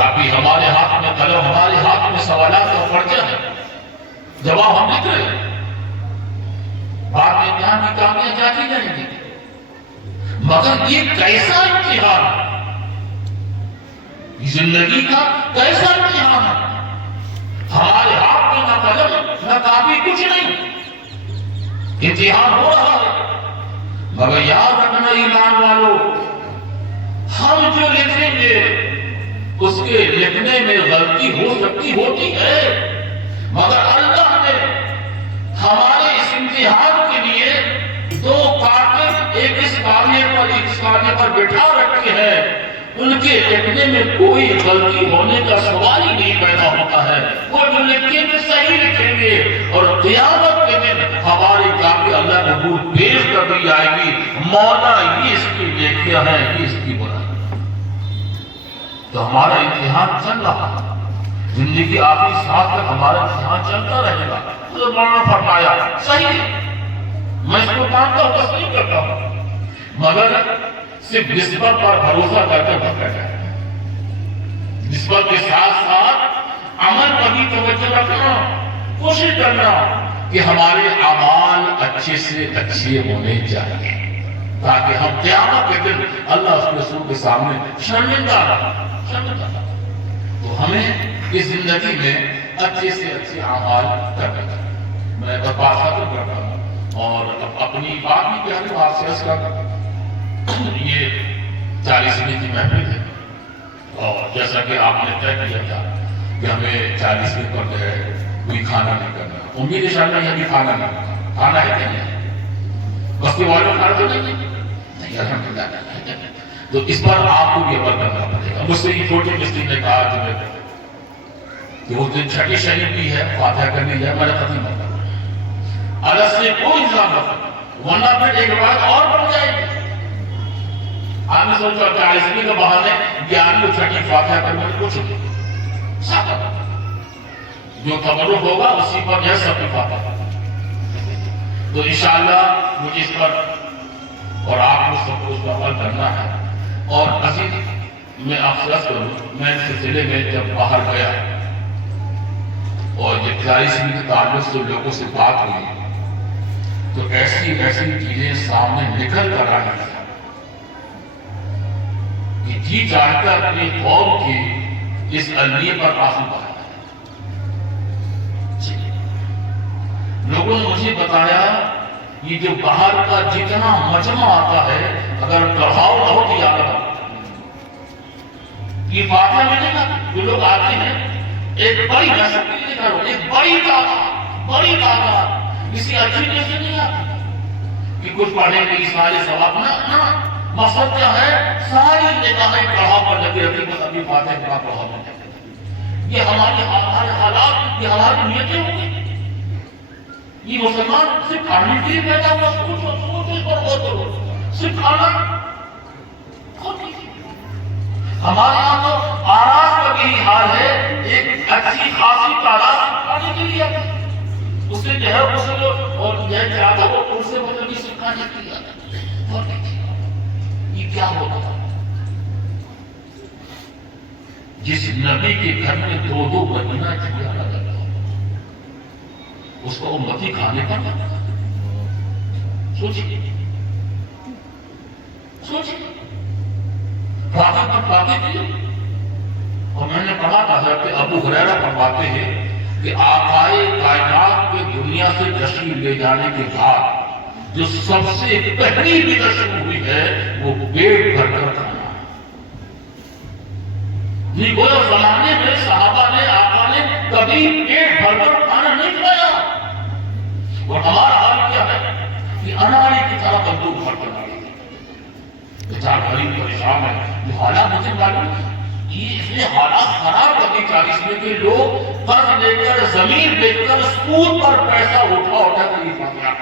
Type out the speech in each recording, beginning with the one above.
Copy ہمارے ہاتھ میں، قلم ہمارے ہاتھ میں، سوالات کا پرچہ ہے، جواب ہم لکھ رہے ہیں، بعد میں امتحان کی کاپیاں جانچی جائیں گی، مگر یہ کیسا امتحان ہے، زندگی کا کیسا امتحان ہے، ہمارے ہاتھ میں نہ قلم نہ کاپی، کچھ نہیں، امتحان ہو رہا ہے، مگر یاد رکھنا ایمان والو، ہم جو لکھیں گے اس کے لکھنے میں غلطی ہو سکتی ہوتی ہے، مگر اللہ نے ہمارے اس امتحان کے لیے دو کاتب ایک اس کاغذ پر ایک اس کاغذ پر بٹھا رکھے ہیں، ان کے لکھنے میں کوئی غلطی ہونے کا سوال ہی نہیں پیدا ہوتا ہے، وہ جو لکھیں گے صحیح لکھیں گے، اور قیامت کے دن ہماری کاپی اللہ کے حضور پیش کر دی جائے گی، مولا یہ اس کی نیکیاں ہیں، یہ اس کی برائی۔ تو ہمارا امتحان چل رہا ہے، زندگی آخری سال تک ہمارا امتحان چلتا رہے گا۔ حضرت مولانا فرمایا صحیح ہے، میں اس کو مانتا ہوں، تسلیم کرتا ہوں، مگر صرف نسبت پر بھروسہ کر کے مت بیٹھا ہے، نسبت کے ساتھ ساتھ عمل پر بھی توجہ رکھنا، کوشش کرنا کہ ہمارے اعمال اچھے سے اچھے ہونے چاہیے، تاکہ ہم قیامت کے دن اللہ اس کے رسول کے سامنے شرمندہ نہ، تو ہمیں اس زندگی میں اچھے سے اچھے اعمال کرنے چاہیے۔ میں بات ختم کرتا ہوں اور اپنی بات بھی پیاری بات سے عرض کرتا ہوں۔ یہ 40ویں کی محفل ہے، اور جیسا کہ آپ نے طے کیا تھا کہ ہمیں 40ویں پر جو ہے کوئی کھانا نہیں کرنا، امید انشاءاللہ یہ بھی کھانا نہیں کرنا، کھانا ہے کہ نہیں، بستی والوں کھانا تو نہیں، الحمدللہ، تو اس پر آپ کو بھی عمل کرنا پڑے گا۔ مجھ سے یہ چھوٹی بستی نے کہا کہ اس دن چھٹی شریف بھی ہے، فاتحہ کرنی جائے، میں نے ختم کر دیا، الگ سے کوئی انتظام نہ کرنا، ورنہ پھر ایک بات اور بڑھ جائے گی۔ آپ نے سوچا 40ویں کا بہانے 11ویں چھٹی فاتحہ کرنے میں کچھ نہیں، ساتھ جو تبرک ہوگا اسی پر یہ سب فاتحہ، تو انشاءاللہ مجھے اس پر اور آپ کو سب کو اس پر عمل کرنا ہے۔ اور عزیز میں آپ سے عرض کروں، میں اس سلسلے میں جب باہر گیا اور جب 40ویں کے تعلق سے لوگوں سے بات ہوئی تو ایسی چیزیں سامنے نکل کر آئی کہ جی چاہتا اپنی قوم کی اس المیہ پر آنسو بہایا۔ لوگوں نے مجھے بتایا یہ جو باہر کا جتنا مجمع آتا ہے اگر پڑھاؤ نہ ہو تو یاد رکھو، یہ فاتحہ میں نہیں نا، جو لوگ آتے ہیں ایک بڑی تعداد کسی اچھی وجہ سے نہیں آتی کہ کچھ پڑھیں گے اسماعیل ثواب، نہ، مقصد کیا ہے، ساری نگاہیں پڑھاؤ پر لگی رہتی، بس ابھی فاتحہ کے بعد پڑھاؤ میں لگی۔ یہ ہمارے حالات، یہ ہماری نیتیں ہوں گی۔ یہ مسلمان صرف کھانے کے لیے پیدا ہوا، سوچ پر غور کرو، صرف کھانا، ہمارے یہاں تو آراز کا بھی حال ہے، ایک اچھی خاصی تعداد کھانے کے لیے آتی ہے، اس سے جو ہے غسل اور جو ہے زیادہ وہ ان سے بدل سے کھانے کے لیے آتا ہے۔ یہ کیا ہوتا ہے؟ جس نبی کے گھر میں 2 مہینہ چڑیا لگا اس کو امتی کھانے پر لگا، سوچیے باقی پر باقی کیے۔ اور میں نے پڑھا تھا حضرت ابو ہریرہ فرماتے ہیں کہ آقائے کائنات کے دنیا سے تشریف لے جانے کے بعد جو سب سے پہلی بدعت شروع ہوئی ہے وہ پیٹ بھر کر کھانا۔ نہیں گویا زمانے میں صحابہ نے، آقا نے کبھی پیٹ بھر کر کھانا نہیں کھایا، اور ہمارا حال کیا ہے کہ اناڑی کی طرح بندوق بھر کر ڈالی، بیچارہ غریب پریشان ہے۔ جو حالات مجھے معلوم یہ اس نے حالات خراب کر دی 40ویں کے لوگ قرض لے کر زمین بیچ کر سود پر پیسہ اٹھا کر یہ فاتحہ،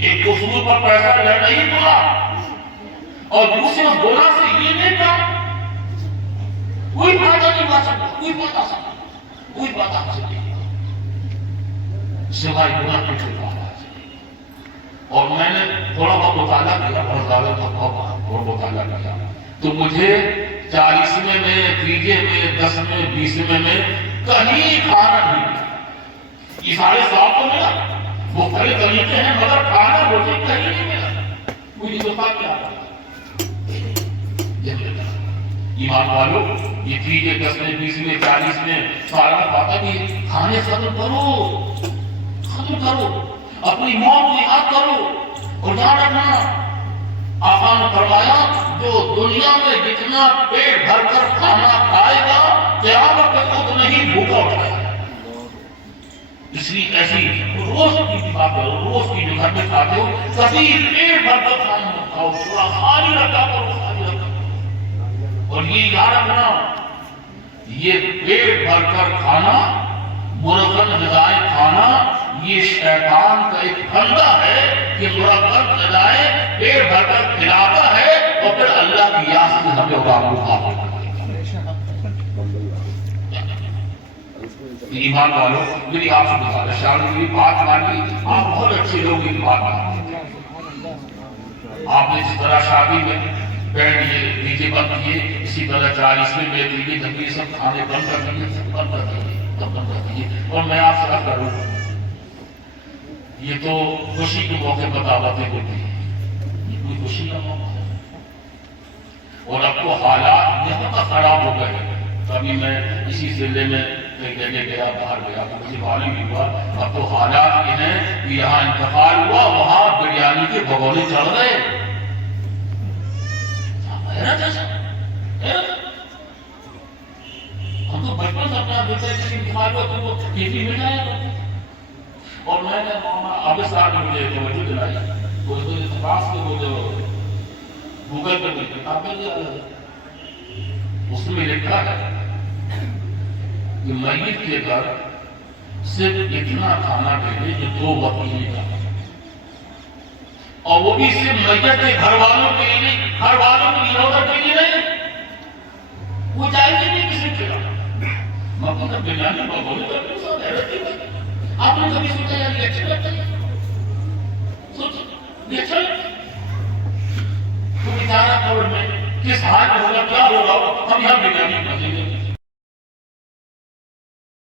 ایک تو سود پر پیسہ لینا ہی بولا، اور دوسرے اس گناہ سے یہ نہیں کہا کوئی فائدہ نہیں پا سکتا، کوئی بات آ سکتا، کوئی بات آ سکتی سوائے گناہ کے چھوڑا۔ اور میں نے تھوڑا بہت مطالعہ کیا، بہت زیادہ تھا، بہت مطالعہ کیا، تو مجھے 40ویں میں، 3 میں، 10ویں، 20ویں میں کہیں کھانا نہیں ملا۔ یہ سارے سواب تو ملا، مختلف طریقے ہیں، مگر کھانا روٹی کہیں نہیں ملا۔ کوئی دفعہ کیا ایمان والو، یہ 3 10 20 40 میں سارا باتیں بھی کھانے ختم کرو، ختم کرو، اپنی موت کو یاد کرو۔ اور یاد رکھنا آقا نے فرمایا جو دنیا میں جتنا پیٹ بھر کر کھانا کھائے گا قیامت تک اتنا ہی بھوکا اٹھائے گا۔ اس لیے ایسی روز کی بات کرو، روز کی جو گھر میں کھاتے ہو کبھی پیٹ بھر کر کھانا مت کھاؤ، تھوڑا خالی رکھا کرو، خالی رکھا کرو۔ اور یہ یاد رکھنا یہ پیٹ بھر کر کھانا، مرغن غذائیں کھانا، یہ شیطان کا ایک بندہ ہے کہ مرغن غذائیں پیٹ بھر کر کھلاتا ہے اور پھر اللہ کی یاد سے ہمیں قابو کرتا ہے۔ ایمان والو، میری آپ سے گزارش ہے، میری بات مانی، آپ بہت اچھے لوگ ان بات مانتے ہیں۔ آپ نے جس طرح شادی میں بیٹھ یہ نیچے بند کیے، اسی طرح 40ویں میں 3 سب کھانے بند کر دیے، سب بند کر دیے، سب بند کر دیے۔ اور میں آپ سے کروں، یہ تو خوشی کے موقع پر دعوتیں ہوتی ہیں، یہ کوئی خوشی کا موقع ہے؟ اور اب تو حالات یہاں تک خراب ہو گئے۔ کبھی میں اسی ضلع میں کئی جگہ گیا، باہر گیا تو مجھے معلوم بھی ہوا اب تو حالات یہ ہیں کہ یہاں انتقال ہوا، وہاں بریانی کے بگونے چڑھ گئے۔ ہم تو بچپن سے اپنا دیتے ہیں کسی انتقال ہوا تو وہ کھیتی میں جایا کرتے۔ اور میں نے مولانا عابد صاحب نے مجھے توجہ دلائی، وہ اتفاق سے وہ جو گوگل پر کوئی کتاب میں دیا ہے، اس میں لکھا ہے کہ میت کے گھر صرف اتنا کھانا دے جو 2 وقت کے لیے کھانا، اور وہ بھی صرف میت کے گھر والوں کے لیے، گھر والوں کی ضرورت کے لیے نہیں، وہ جائے گی نہیں کسی کے گھر۔ مطلب بریانی بولے تو حیرت کی بات ہے۔ آپ نے کبھی سوچا یار یہ اچھا لگتا ہے؟ سوچو یہ اچھا لگتا ہے؟ تو بیچارہ قبر میں کس حال میں ہوگا، کیا ہوگا، ہم یہاں بریانی پکیں گے،